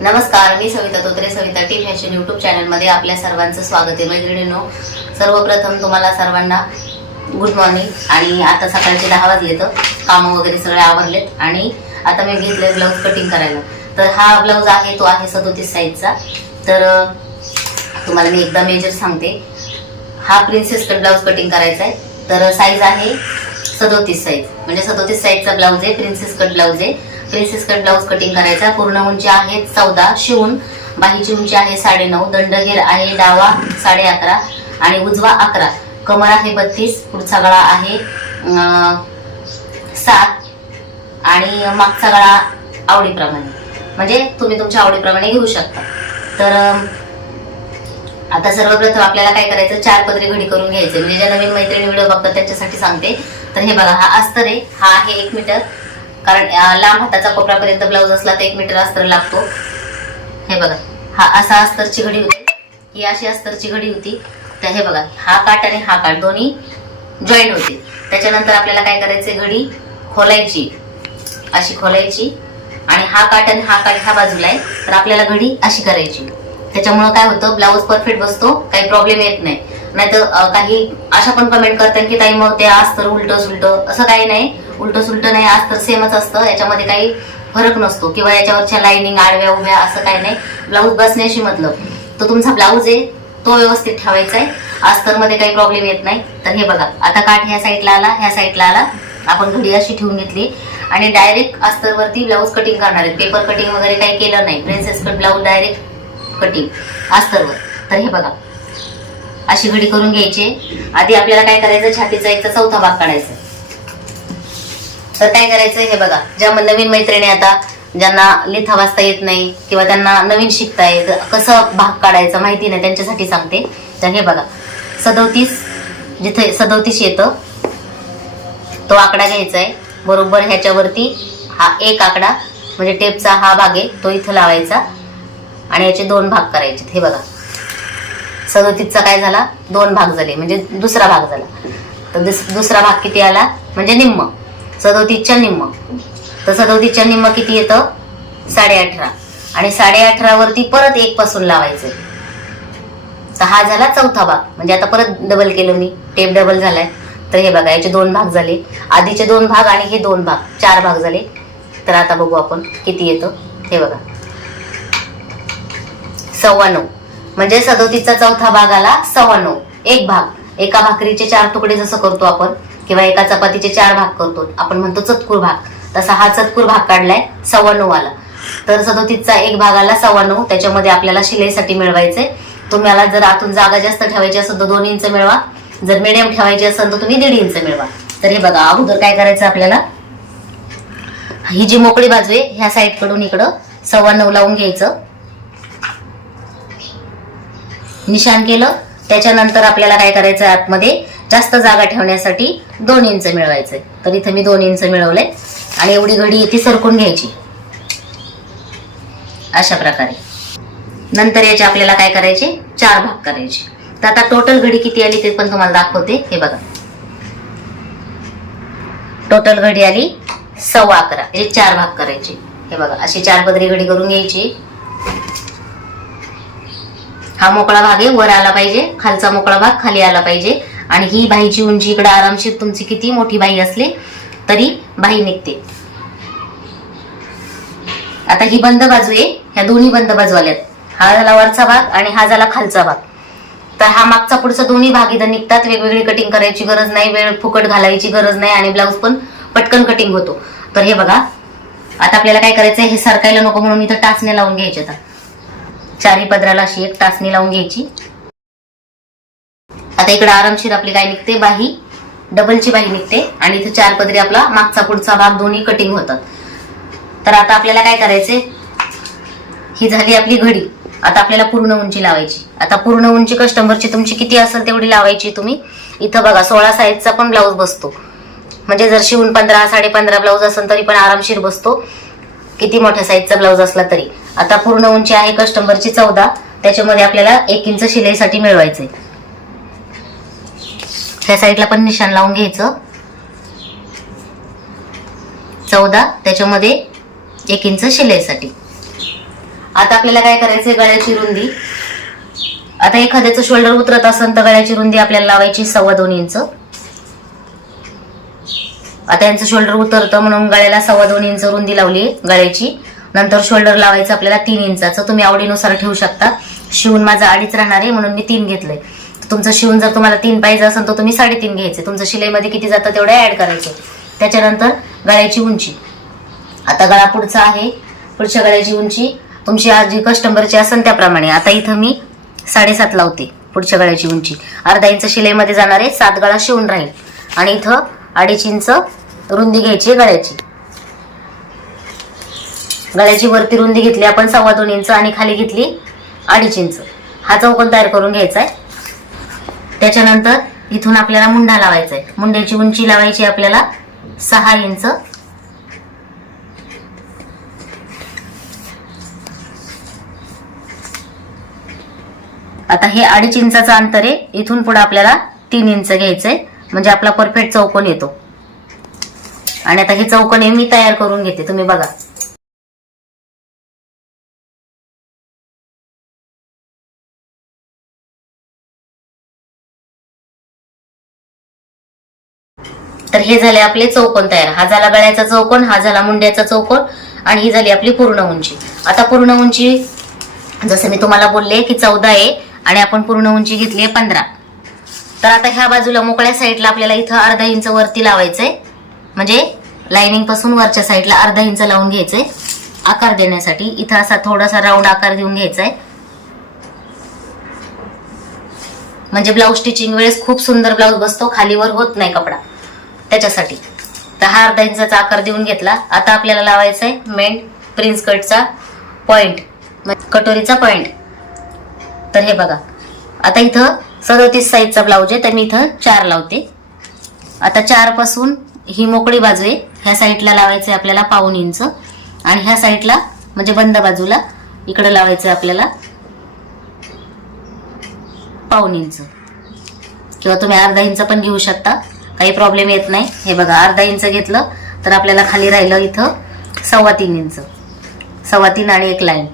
नमस्कार मी Savita Totre Savita T fashion YouTube चॅनलमध्ये आपल्या सर्वांचं स्वागत आहे. मैत्रिणीनो सर्वप्रथम तुम्हाला सर्वांना गुड मॉर्निंग आणि आता सकाळचे दहा वाजले तर कामं वगैरे सगळे आवरलेत आणि आता मी घेतले ब्लाऊज कटिंग करायला. तर हा ब्लाऊज आहे तो आहे सदोतीस साईजचा. तर तुम्हाला मी एकदा मेजर सांगते. हा प्रिन्सेस कट ब्लाऊज कटिंग करायचा आहे तर साईज आहे सदोतीस साईज म्हणजे सदोतीस साईजचा ब्लाऊज आहे प्रिन्सेस कट ब्लाऊज आहे. प्रिन्सेस कट ब्लाऊज कटिंग करायचा. पूर्ण उंची आहे चौदा शिवून बाहीची उंची आहे साडेनऊ दंडघेर आहे डावा साडे अकरा आणि उजवा अकरा. कमर आहे बत्तीस पुढचा गळा आहे सात आणि मागचा गळा आवडीप्रमाणे. म्हणजे तुम्ही तुमच्या आवडीप्रमाणे घेऊ शकता. तर आता सर्वप्रथम आपल्याला काय करायचं? चार पदरी घडी करून घ्यायचे. म्हणजे ज्या नवीन मैत्रिणी व्हिडिओ बघतात त्यांच्यासाठी सांगते. तर हे बघा हा अस्तर आहे हा आहे एक मीटर. कारण लांब हाताचा कोपऱ्यापर्यंत ब्लाऊज असला तर एक मीटर अस्तर लागतो. हे बघा हा असा अस्तरची घडी होती. ही अशी अस्तरची घडी होती. तर हे बघा हा काट आणि हा काठ दोन्ही जॉईंट होते. त्याच्यानंतर आपल्याला काय करायचे घडी? खोलायची. अशी खोलायची. आणि हा काठ आणि हा काठ ह्या बाजूला आहे. तर आपल्याला घडी अशी करायची. त्याच्यामुळं काय होतं? ब्लाऊज परफेक्ट बसतो. काही प्रॉब्लेम येत नाही. नाहीतर काही अशा पण कमेंट करतात की ताई मग ते अस्तर उलट सुलट असं काही नाही. उलट सुलट नाही अस्तर सेमच असतं. याच्यामध्ये काही फरक नसतो. किंवा याच्यावरच्या लाईनिंग आडव्या उभ्या असं काही नाही. ब्लाऊज बसण्याशी मतलब. तो तुमचा ब्लाऊज आहे तो व्यवस्थित ठेवायचा आहे. अस्तरमध्ये काही प्रॉब्लेम येत नाही. तर हे बघा. आता काठ ह्या साईडला आला ह्या साईडला आला. आपण घडी अशी ठेवून घेतली. आणि डायरेक्ट अस्तरवरती ब्लाऊज कटिंग करणार आहेत. पेपर कटिंग वगैरे काही केलं नाही. Princess cut blouse direct cutting अस्तरवर. तर हे बघा. अशी घडी करून घ्यायची आधी आपल्याला काय करायचं? छातीचा एक चौथा भाग काढायचा तर काय करायचं हे बघा. ज्या नवीन मैत्रिणी आता ज्यांना लिथा वाचता येत नाही किंवा त्यांना नवीन शिकता येत कसं भाग काढायचं माहिती नाही त्यांच्यासाठी सांगते. तर हे बघा. सदोतीस जिथे सदोतीस येतं तो आकडा घ्यायचा आहे बरोबर ह्याच्यावरती हा एक आकडा म्हणजे टेपचा हा भाग आहे तो इथं लावायचा. आणि याचे दोन भाग करायचे. हे बघा. सदोतीसचा काय झाला? दोन भाग झाले. म्हणजे दुसरा भाग झाला. तर दुसरा भाग किती आला? म्हणजे निम्म. सदोतीसच्या निम्म तर सदोतीसच्या निम्म किती येतं? साडे अठरा. आणि साडे अठरावरती परत एक पासून लावायचं. तर हा झाला चौथा भाग. म्हणजे आता परत डबल केलं मी. टेप डबल झालाय. तर हे बघा याचे दोन भाग झाले. आधीचे दोन भाग आणि हे दोन भाग. चार भाग झाले. तर आता बघू आपण किती येतं. हे बघा. सव्वा नऊ म्हणजे सदोतीसचा चौथा भाग आला सव्वा नऊ एक भाग. एका भाकरीचे चार तुकडे जसं करतो आपण किंवा एका चपातीचे चार भाग करतो. आपण म्हणतो चतकुर भाग. तसा हा चतकुर भाग काढलाय सव्वा नऊ आला तर सदोतीसचा एक भाग आला सव्वा नऊ त्याच्यामध्ये आपल्याला शिलाईसाठी मिळवायचंय. तुम्हाला जर आतून जागा जास्त ठेवायची असेल तर दोन इंच मिळवा. जर मिडियम ठेवायची असेल तर तुम्ही दीड इंच मिळवा. तर हे बघा अगोदर काय करायचं आपल्याला? ही जी मोकळी बाजू आहे ह्या साईडकडून इकडं सव्वा नऊ लावून घ्यायचं. निशाण केलं. त्याच्यानंतर आपल्याला काय करायचं आतमध्ये? जास्त जागा ठेवण्यासाठी दोन इंच मिळवायचंय तर इथं मी दोन इंच मिळवलंय आणि एवढी घडी ती सरकून घ्यायची. अशा प्रकारे. नंतर याचे आपल्याला काय करायचे? चार भाग करायचे. तर आता टोटल घडी किती आली ते पण तुम्हाला दाखवते. हे बघा. टोटल घडी आली सव्वा अकरा. हे चार भाग करायचे. हे बघा. अशी चार पदरी घडी करून घ्यायची. हा मोकळा भाग आहे. वर आला पाहिजे. खालचा मोकळा भाग खाली आला पाहिजे. आणि ही बाईची उंची इकडे आरामशीर तुमची किती मोठी बाई असली तरी बाई निघते. आता ही बंद बाजू आहे ह्या दोन्ही बंद बाजू आल्यात हा झाला वरचा भाग आणि हा झाला खालचा भाग. तर हा मागचा पुढचा दोन्ही भाग इथं निघतात वेगवेगळी कटिंग करायची गरज नाही वेळ फुकट घालायची गरज नाही आणि ब्लाऊज पण पटकन कटिंग होतो. तर हे बघा आता आपल्याला काय करायचं हे सरकायला नको म्हणून इथं टाचणे लावून घ्यायचे आता. चारही पदराला अशी एक टाचणी लावून घ्यायची. आता इकडे आरामशीर आपली काय निघते बाही. डबलची बाही निघते आणि इथे चार पदरी आपला मागचा पुढचा भाग दोन्ही कटिंग होतात. तर आता आपल्याला काय करायचंय ही झाली आपली घडी. आता आपल्याला पूर्ण उंची लावायची. आता पूर्ण उंची कस्टमरची तुमची किती असेल तेवढी लावायची तुम्ही. इथं बघा सोळा साईजचा पण ब्लाऊज बसतो. म्हणजे जर शिवून पंधरा साडे पंधरा ब्लाऊज असेल तरी पण आरामशीर बसतो. किती मोठ्या साईजचा ब्लाऊज असला तरी. आता पूर्ण उंची आहे कस्टमरची चौदा. त्याच्यामध्ये आपल्याला एक इंच शिलाईसाठी मिळवायचंय. ह्या साईडला पण निशाण लावून घ्यायचं. चौदा त्याच्यामध्ये एक इंच शिलाईसाठी. आता आपल्याला काय करायचंय? गळ्याची रुंदी. आता एखाद्याचं शोल्डर उतरत असेल तर गळ्याची रुंदी आपल्याला लावायची सव्वा दोन इंच. आता यांचं शोल्डर उतरतं म्हणून गळ्याला सव्वा दोन इंच रुंदी लावली गळ्याची. नंतर शोल्डर लावायचं आपल्याला तीन इंचाचं. तुम्ही आवडीनुसार ठेवू शकता. शिवून माझं अडीच राहणार आहे म्हणून मी तीन घेतलंय. तुमचं शिवून जर तुम्हाला तीन पाहिजे असेल तर तुम्ही साडेतीन घ्यायचे. तुमचं शिलाईमध्ये किती जातं तेवढं ऍड करायचं. त्याच्यानंतर गळ्याची उंची. आता गळा पुढचा आहे. पुढच्या गळ्याची उंची. तुमची आज जी कस्टमरची असेल त्याप्रमाणे. आता इथं मी साडेसात लावते पुढच्या गळ्याची उंची. अर्धा इंच शिलाईमध्ये जाणारे सात गळा शिवून राहील. आणि इथं अडीच इंच रुंदी घ्यायची आहे गळ्याची. गळ्याची वरती रुंदी घेतली आपण सव्वा दोन इंच आणि खाली घेतली अडीच इंच. हा चौकोन तयार करून घ्यायचा आहे. त्याच्यानंतर इथून आपल्याला मुंडा लावायचा आहे मुंड्याची उंची लावायची आपल्याला सहा इंच. आता हे अडीच इंचाचं अंतर आहे. इथून पुढे आपल्याला तीन इंच घ्यायचंय. म्हणजे आपला परफेक्ट चौकोन येतो. आणि आता हे चौकोन हे मी तयार करून घेते. तुम्ही बघा. तर हे झाले आपले चौकोन तयार. हा झाला गळ्याचा चौकोन हा झाला मुंड्याचा चौकोन आणि ही झाली आपली पूर्ण उंची. आता पूर्ण उंची जसं मी तुम्हाला बोलले की चौदा आहे आणि आपण पूर्ण उंची घेतली आहे पंधरा. तर आता ह्या बाजूला मोकळ्या साईडला आपल्याला इथं अर्धा इंच वरती लावायचंय. म्हणजे लाइनिंगपासून वरच्या साईडला अर्धा इंच लावून घ्यायचंय. आकार देण्यासाठी इथं असा थोडासा राऊंड आकार देऊन घ्यायचा आहे म्हणजे ब्लाऊज स्टिचिंग वेळेस खूप सुंदर ब्लाऊज बसतो खालीवर होत नाही कपडा. त्याच्यासाठी. तर हा अर्धा इंचाचा आकार देऊन घेतला. आता आपल्याला लावायचा आहे मेन प्रिन्स कटचा पॉइंट कटोरीचा पॉइंट तर हे बघा. आता इथं सदोतीस साईजचा ब्लाऊज आहे तर मी इथं चार लावते. आता चारपासून ही मोकळी बाजू आहे. ह्या साईडला लावायचं आहे आपल्याला पाऊन इंच. आणि ह्या साईडला म्हणजे बंद बाजूला इकडं लावायचं आहे आपल्याला पाऊन इंच. किंवा तुम्ही अर्धा इंच पण घेऊ शकता. काही प्रॉब्लेम येत नाही. हे बघा अर्धा इंच घेतलं तर आपल्याला खाली राहिलं इथं सव्वा तीन इंच सव्वा तीन आणि एक लाईन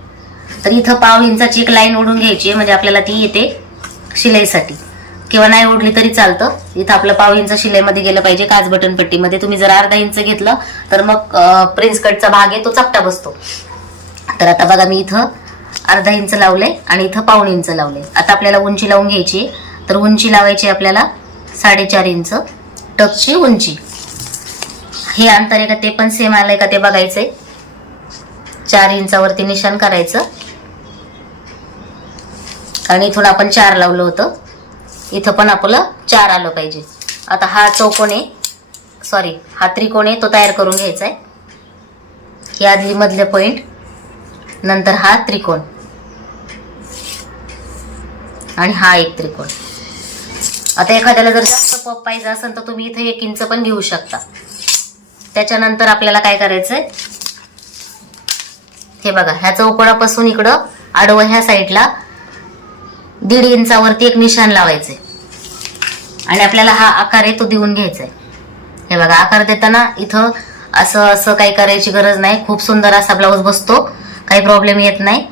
तर इथं पाव इंचाची एक लाईन ओढून घ्यायची आहे म्हणजे आपल्याला ती येते शिलाईसाठी. किंवा नाही ओढली तरी चालतं. इथं आपलं पाव इंच शिलाईमध्ये गेलं पाहिजे काच बटन पट्टीमध्ये. तुम्ही जर अर्धा इंच घेतलं तर मग प्रिन्स कटचा भाग आहे तो चपटा बसतो. तर आता बघा मी इथं अर्धा इंच लावलंय आणि इथं पाऊण इंच लावलंय. आता आपल्याला उंची लावून घ्यायची आहे. तर उंची लावायची आपल्याला साडेचार इंच टपची उंची. हे अंतर आहे का ते पण सेम आलंय का ते बघायचंय. चार इंचावरती निशाण करायचं. आणि इथून आपण चार लावलं होतं. इथं पण आपलं चार आलं पाहिजे. आता हा चौकोन आहे. सॉरी हा त्रिकोण आहे तो तयार करून घ्यायचा आहे. ही आदली मधले पॉईंट नंतर हा त्रिकोण. आणि हा एक त्रिकोण. आता एखाद्याला जर जास्त पप पाहिजे असेल तर तुम्ही इथे एक इंच पण घेऊ शकता. त्याच्यानंतर आपल्याला काय करायचंय? हे बघा ह्या चौकोनापासून इकडं आडवं ह्या साईडला दीड इंचावरती एक निशाण लावायचंय. आणि आपल्याला हा आकार आहे तो देऊन घ्यायचा आहे हे बघा आकार देताना इथं असं असं काही करायची गरज नाही. खूप सुंदर असा ब्लाऊज बसतो. काही प्रॉब्लेम येत नाही.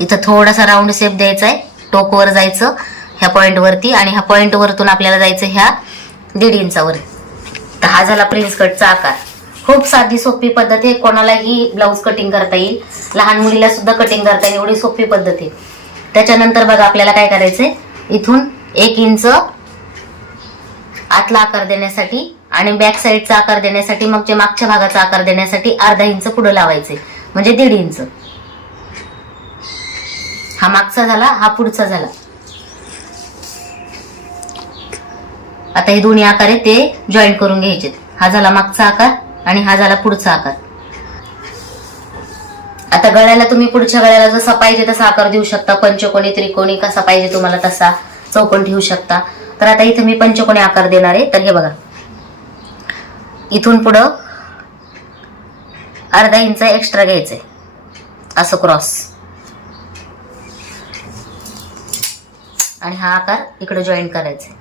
इथं थोडासा राऊंड शेप द्यायचा आहे टोकवर जायचं ह्या पॉईंटवरती आणि ह्या पॉईंटवरतून आपल्याला जायचं ह्या दीड इंचावर तर हा झाला प्रिन्स कटचा आकार. खूप साधी सोपी पद्धत आहे. कोणालाही ब्लाऊज कटिंग करता येईल. लहान मुलीला सुद्धा कटिंग करता येईल. एवढी सोपी पद्धत आहे. त्याच्यानंतर बघा आपल्याला काय करायचंय? इथून एक इंच आतला आकार देण्यासाठी आणि बॅक साईडचा आकार देण्यासाठी मग जे मागच्या भागाचा आकार देण्यासाठी अर्धा इंच पुढे लावायचे म्हणजे दीड इंच. हा मागचा झाला हा पुढचा झाला. आता हे दोन्ही आकार आहेत ते जॉईंट करून घ्यायचे हा झाला मागचा आकार आणि हा झाला पुढचा आकार. आता गळ्याला तुम्ही पुढच्या गळ्याला जसा पाहिजे तसा आकार देऊ शकता. पंचकोणी त्रिकोणी कसा पाहिजे तुम्हाला तसा चौकोन ठेवू शकता. तर आता इथे मी पंचकोणी आकार देणार आहे. तर हे बघा. इथून पुढं अर्धा इंच एक्स्ट्रा घ्यायचंय. असं क्रॉस आणि हा आकार इकडे जॉईन करायचा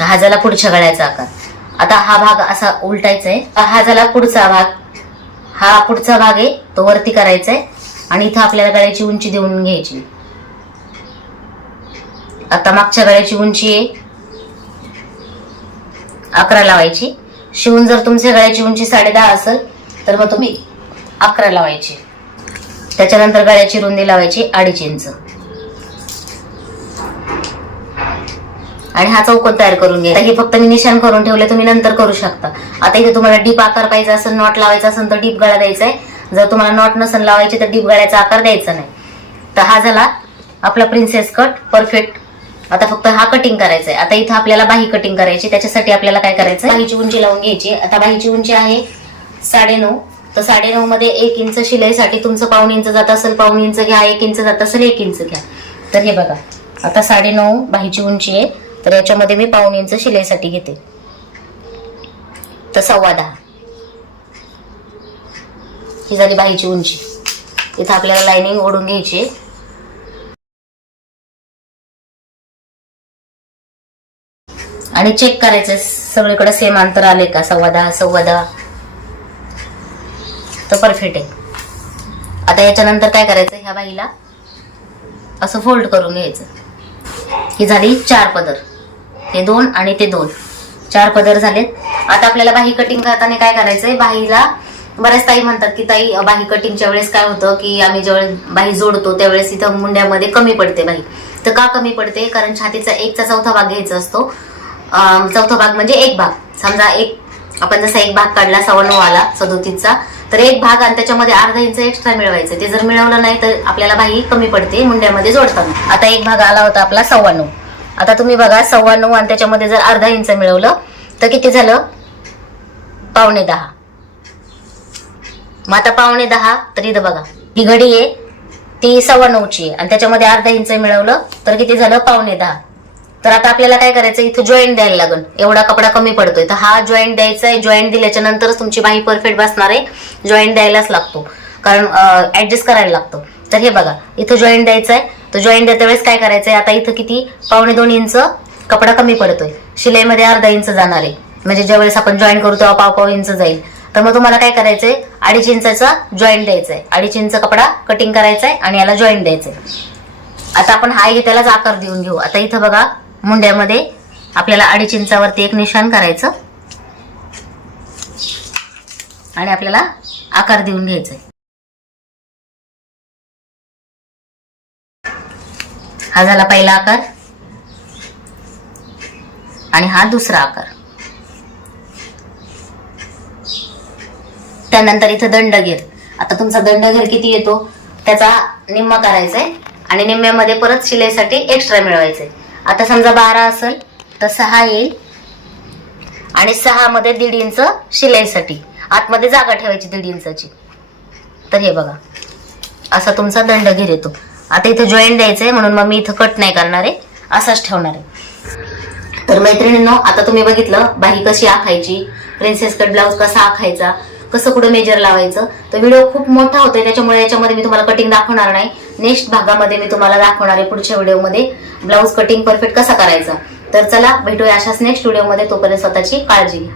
हा झाला पुढच्या गळ्याचा आकार. आता हा भाग असा उलटायचा आहे. हा झाला पुढचा भाग. हा पुढचा भाग आहे तो वरती करायचा आहे. आणि इथं आपल्याला गळ्याची उंची देऊन घ्यायची आता मागच्या गळ्याची उंची आहे. अकरा लावायची. शिवून जर तुमच्या गळ्याची उंची साडे दहा असेल तर मग तुम्ही अकरा लावायची. त्याच्यानंतर गळ्याची रुंदी लावायची अडीच इंच. आणि हा चौकोन तयार करून घ्या हे फक्त मी निशाण करून ठेवले तुम्ही नंतर करू शकता. आता इथे तुम्हाला डीप आकार पाहिजे असेल नॉट लावायचा असेल तर डीप गळा द्यायचा आहे. जर तुम्हाला नॉट नसेल लावायची तर डीप गळ्याचा आकार द्यायचा नाही. तर हा झाला आपला प्रिन्सेस कट परफेक्ट आता फक्त हा कटिंग करायचा आहे आता इथं आपल्याला बाही कटिंग करायची त्याच्यासाठी आपल्याला काय करायचं बाहीची उंची लावून घ्यायची. आता बाहीची उंची आहे साडेनऊ. तर साडेनऊ मध्ये एक इंच शिलाईसाठी तुमचं पाऊन इंच जात असेल पाऊन इंच घ्या एक इंच जात असेल एक इंच घ्या. तर हे बघा आता साडेनऊ बाहीची उंची आहे. तर याच्यामध्ये मी पाऊन इंच शिलाईसाठी घेते. तर सव्वा दहा. ही झाली बाहीची उंची. इथं आपल्याला लाइनिंग ओढून घ्यायची आणि चेक करायचं. सगळीकडे सेम अंतर आले का? सव्वा दहा सव्वा दहा. तर परफेक्ट आहे. आता याच्यानंतर काय करायचं? ह्या बाईला असं फोल्ड करून घ्यायचं. ही झाली चार पदर. हे दोन आणि ते दोन. चार पदर झालेत. आता आपल्याला बाही कटिंग करताना काय करायचंय? बाहीला बऱ्याच ताई म्हणतात की ताई बाही कटिंगच्या वेळेस काय होतं की आम्ही ज्यावेळेस बाही जोडतो त्यावेळेस इथं मुंड्यामध्ये कमी पडते बाही. तर का कमी पडते? कारण छातीचा एकचा चौथा भाग घ्यायचा असतो. चौथा भाग म्हणजे एक भाग. समजा एक आपण जसा एक भाग काढला सव्वा नऊ आला सदोतीसचा तर एक भाग आणि त्याच्यामध्ये अर्धा इंच एक्स्ट्रा मिळवायचं. ते जर मिळवलं नाही तर आपल्याला बाही कमी पडते मुंड्यामध्ये जोडताना. आता एक भाग आला होता आपला सव्वा नऊ आता तुम्ही बघा सव्वा नऊ आणि त्याच्यामध्ये जर अर्धा इंच मिळवलं तर किती झालं? पावणे दहा. मग आता पावणे दहा तर इथं बघा. ही घडी आहे ती सव्वा नऊची आहे. आणि त्याच्यामध्ये अर्धा इंच मिळवलं तर किती झालं? पावणे दहा. तर आता आपल्याला काय करायचं? इथं जॉईंट द्यायला लागेल एवढा कपडा कमी पडतोय. तर हा जॉईंट द्यायचा आहे. जॉईंट दिल्याच्या नंतरच तुमची बाही परफेक्ट बसणार आहे. जॉईंट द्यायलाच लागतो. कारण ऍडजस्ट करायला लागतो. तर हे बघा. इथं जॉईंट द्यायचं आहे. तर जॉईंट द्यायच्या वेळेस काय करायचंय? आता इथं किती? पावणे दोन इंच कपडा कमी पडतोय. शिलाईमध्ये अर्धा इंच जाणार आहे. म्हणजे ज्यावेळेस आपण जॉईन करू तेव्हा पाव पाव इंच जाईल. तर मग तुम्हाला काय करायचंय? अडीच इंचाचा जॉईंट द्यायचा आहे अडीच इंच कपडा कटिंग करायचा आहे आणि याला जॉईंट द्यायचंय. आता आपण हा आहे त्यालाच आकार देऊन घेऊ. आता इथं बघा. मुंड्यामध्ये आपल्याला अडीच इंचावरती एक निशाण करायचं. आणि आपल्याला आकार देऊन घ्यायचा हा झाला पहिला आकार. आणि हा दुसरा आकार. त्यानंतर इथं दंडगेर आता तुमचा दंडगेर किती येतो? त्याचा निम्मा करायचा आहे. आणि निम्म्यामध्ये परत शिलाईसाठी एक्स्ट्रा मिळवायचंय आता समजा बारा असेल तर सहा येईल. आणि सहा मध्ये दीड इंच शिलाईसाठी. आतमध्ये जागा ठेवायची दीड इंचाची. तर हे बघा. असा तुमचा दंडगीर येतो. आता इथं जॉईंट द्यायचं आहे म्हणून मग मी इथं कट नाही करणार आहे. असाच ठेवणार आहे. तर मैत्रिणींनो आता तुम्ही बघितलं बाही कशी आखायची. प्रिन्सेस कट ब्लाऊज कसा आखायचा. कसं कुठं मेजर लावायचं? तर व्हिडिओ खूप मोठा होतोय त्याच्यामुळे याच्यामध्ये मी तुम्हाला कटिंग दाखवणार नाही. नेक्स्ट भागामध्ये मी तुम्हाला दाखवणार आहे पुढच्या व्हिडिओमध्ये ब्लाऊज कटिंग परफेक्ट कसा करायचा. तर चला भेटूया अशाच नेक्स्ट व्हिडिओमध्ये तोपर्यंत स्वतःची काळजी घ्या.